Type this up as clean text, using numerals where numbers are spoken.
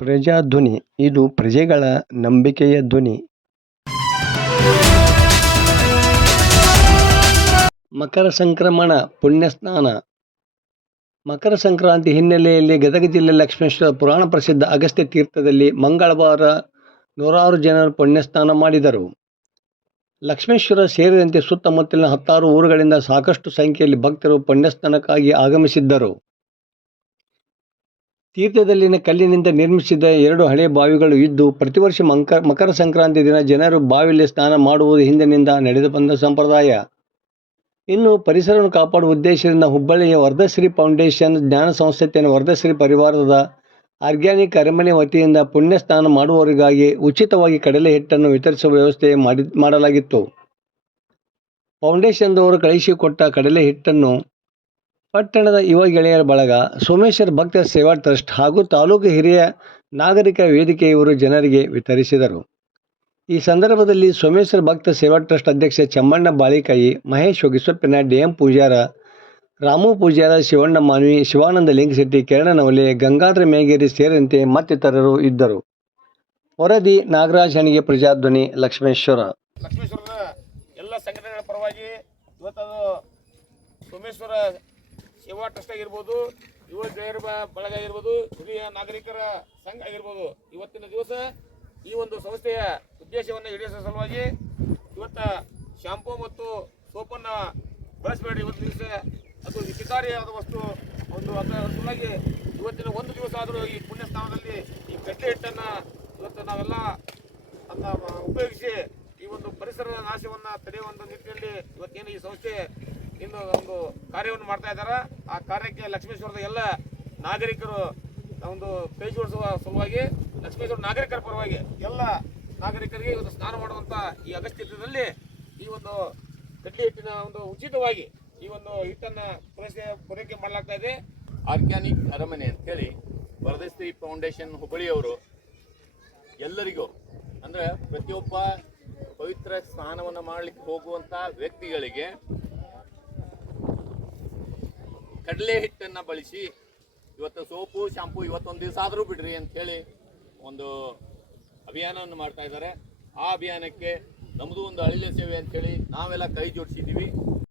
ಪ್ರಜಾಧ್ವನಿ ಇದು ಪ್ರಜೆಗಳ ನಂಬಿಕೆಯ ಧ್ವನಿ. ಮಕರ ಸಂಕ್ರಮಣ ಪುಣ್ಯಸ್ನಾನ. ಮಕರ ಸಂಕ್ರಾಂತಿ ಹಿನ್ನೆಲೆಯಲ್ಲಿ ಗದಗ ಜಿಲ್ಲೆ ಲಕ್ಷ್ಮೇಶ್ವರ ಪುರಾಣ ಪ್ರಸಿದ್ಧ ಅಗಸ್ತ್ಯ ತೀರ್ಥದಲ್ಲಿ ಮಂಗಳವಾರ ನೂರಾರು ಜನರು ಪುಣ್ಯಸ್ನಾನ ಮಾಡಿದರು. ಲಕ್ಷ್ಮೇಶ್ವರ ಸೇರಿದಂತೆ ಸುತ್ತಮುತ್ತಲಿನ 10 ಊರುಗಳಿಂದ ಸಾಕಷ್ಟು ಸಂಖ್ಯೆಯಲ್ಲಿ ಭಕ್ತರು ಪುಣ್ಯಸ್ನಾನಕ್ಕಾಗಿ ಆಗಮಿಸಿದ್ದರು. ತೀರ್ಥದಲ್ಲಿನ ಕಲ್ಲಿನಿಂದ ನಿರ್ಮಿಸಿದ 2 ಹಳೆ ಬಾವಿಗಳು ಇದ್ದು, ಪ್ರತಿ ವರ್ಷ ಮಕರ ಸಂಕ್ರಾಂತಿ ದಿನ ಜನರು ಬಾವಿಯಲ್ಲಿ ಸ್ನಾನ ಮಾಡುವುದು ಹಿಂದಿನಿಂದ ನಡೆದು ಬಂದ ಸಂಪ್ರದಾಯ. ಇನ್ನು ಪರಿಸರವನ್ನು ಕಾಪಾಡುವ ಉದ್ದೇಶದಿಂದ ಹುಬ್ಬಳ್ಳಿಯ ವರ್ಧಶ್ರೀ ಫೌಂಡೇಶನ್, ಜ್ಞಾನ ಸಂಸ್ಥೆ, ವರ್ಧಶ್ರೀ ಪರಿವಾರದ ಆರ್ಗ್ಯಾನಿಕ್ ಅರಮನೆ ವತಿಯಿಂದ ಪುಣ್ಯ ಸ್ನಾನ ಮಾಡುವವರಿಗಾಗಿ ಉಚಿತವಾಗಿ ಕಡಲೆ ಹಿಟ್ಟನ್ನು ವಿತರಿಸುವ ವ್ಯವಸ್ಥೆ ಮಾಡಲಾಗಿತ್ತು. ಫೌಂಡೇಶನ್ದವರು ಕಳುಹಿಸಿಕೊಟ್ಟ ಕಡಲೆ ಹಿಟ್ಟನ್ನು ಪಟ್ಟಣದ ಯುವ ಗೆಳೆಯರ ಬಳಗ, ಸೋಮೇಶ್ವರ ಭಕ್ತ ಸೇವಾ ಟ್ರಸ್ಟ್ ಹಾಗೂ ತಾಲೂಕು ಹಿರಿಯ ನಾಗರಿಕ ವೇದಿಕೆಯವರು ಜನರಿಗೆ ವಿತರಿಸಿದರು. ಈ ಸಂದರ್ಭದಲ್ಲಿ ಸೋಮೇಶ್ವರ ಭಕ್ತ ಸೇವಾ ಟ್ರಸ್ಟ್ ಅಧ್ಯಕ್ಷ ಚಮ್ಮಣ್ಣ ಬಾಳಿಕಾಯಿ, ಮಹೇಶ್ ಹೊಗಿಸೊಪ್ಪಿನ, ಡಿ.ಎಂ. ಪೂಜಾರ, ರಾಮು ಪೂಜಾರ, ಶಿವಣ್ಣ ಮಾನ್ವಿ, ಶಿವಾನಂದ ಲಿಂಗಶೆಟ್ಟಿ, ಕಿರಣ ನವಲೆ, ಗಂಗಾಧರ ಮೇಗೇರಿ ಸೇರಿದಂತೆ ಮತ್ತಿತರರು ಇದ್ದರು. ವರದಿ ನಾಗರಾಜ್ ಹಣಿಗೆ, ಪ್ರಜಾಧ್ವನಿ, ಲಕ್ಷ್ಮೇಶ್ವರ. ಲಕ್ಷ್ಮೇಶ್ವರದ ಎಲ್ಲ ಸಂಘಟನೆಗಳ ಪರವಾಗಿ ಇವತ್ತು ಸೋಮೇಶ್ವರ ಸೇವಾ ಟ್ರಸ್ಟ್ ಆಗಿರ್ಬೋದು, ಯುವ ಗೆಳೆಯರ ಬಳಗ ಆಗಿರ್ಬೋದು, ಹಿರಿಯ ನಾಗರಿಕರ ಸಂಘ ಆಗಿರ್ಬೋದು, ಇವತ್ತಿನ ದಿವಸ ಈ ಒಂದು ಸಂಸ್ಥೆಯ ಉದ್ದೇಶವನ್ನು ಈಡೇರಿಸುವ ಸಲುವಾಗಿ ಇವತ್ತು ಶಾಂಪೂ ಮತ್ತು ಸೋಪನ್ನು ಬಳಸಬೇಡಿ, ಇವತ್ತು ದಿವಸ ಅದು ವಿಕಿತಾರಿಯಾದ ವಸ್ತು ಅದರ ಸಲುವಾಗಿ ಇವತ್ತಿನ ಒಂದು ದಿವಸ ಆದರೂ ಈ ಪುಣ್ಯ ಸ್ಥಾನದಲ್ಲಿ ಈ ಕಡ್ಲೆ ಹಿಟ್ಟನ್ನು ಇವತ್ತು ನಾವೆಲ್ಲ ಅದನ್ನ ಉಪಯೋಗಿಸಿ ಈ ಒಂದು ಪರಿಸರದ ನಾಶವನ್ನು ತಡೆಯುವ ಒಂದು ನಿಟ್ಟಿನಲ್ಲಿ ಇವತ್ತೇನು ಈ ಸಂಸ್ಥೆ ಇನ್ನು ಒಂದು ಕಾರ್ಯವನ್ನು ಮಾಡ್ತಾ ಇದ್ದಾರೆ. ಆ ಕಾರ್ಯಕ್ಕೆ ಲಕ್ಷ್ಮೇಶ್ವರದ ಎಲ್ಲ ನಾಗರಿಕರು ಒಂದು ಕೈ ಜೋಡಿಸುವ ಸಲುವಾಗಿ ಲಕ್ಷ್ಮೇಶ್ವರ ನಾಗರಿಕರ ಪರವಾಗಿ ಎಲ್ಲ ನಾಗರಿಕರಿಗೆ ಇವತ್ತು ಸ್ನಾನ ಮಾಡುವಂಥ ಈ ಅಗಸ್ತ್ಯದಲ್ಲಿ ಈ ಒಂದು ಕಡ್ಲೆ ಹಿಟ್ಟಿನ ಒಂದು ಉಚಿತವಾಗಿ ಈ ಒಂದು ಹಿಟ್ಟನ್ನು ಪೂರೈಕೆ ಮಾಡಲಾಗ್ತಾ ಇದೆ. ಆರ್ಗ್ಯಾನಿಕ್ ಅರಮನೆ ಅಂತೇಳಿ ವರದಶ್ರೀ ಫೌಂಡೇಶನ್ ಹುಬ್ಬಳ್ಳಿಯವರು ಎಲ್ಲರಿಗೂ ಅಂದರೆ ಪ್ರತಿಯೊಬ್ಬ ಪವಿತ್ರ ಸ್ನಾನವನ್ನು ಮಾಡಲಿಕ್ಕೆ ಹೋಗುವಂಥ ವ್ಯಕ್ತಿಗಳಿಗೆ ಕಡಲೆ ಹಿಟ್ಟನ್ನು ಬಳಸಿ ಇವತ್ತು ಸೋಪು ಶಾಂಪು ಇವತ್ತೊಂದು ದಿವಸ ಆದರೂ ಬಿಡ್ರಿ ಅಂಥೇಳಿ ಒಂದು ಅಭಿಯಾನವನ್ನು ಮಾಡ್ತಾ ಇದ್ದಾರೆ. ಆ ಅಭಿಯಾನಕ್ಕೆ ನಮ್ಮದು ಒಂದು ಅಳಿಲೆ ಸೇವೆ ಅಂಥೇಳಿ ನಾವೆಲ್ಲ ಕೈ ಜೋಡಿಸಿದ್ದೀವಿ.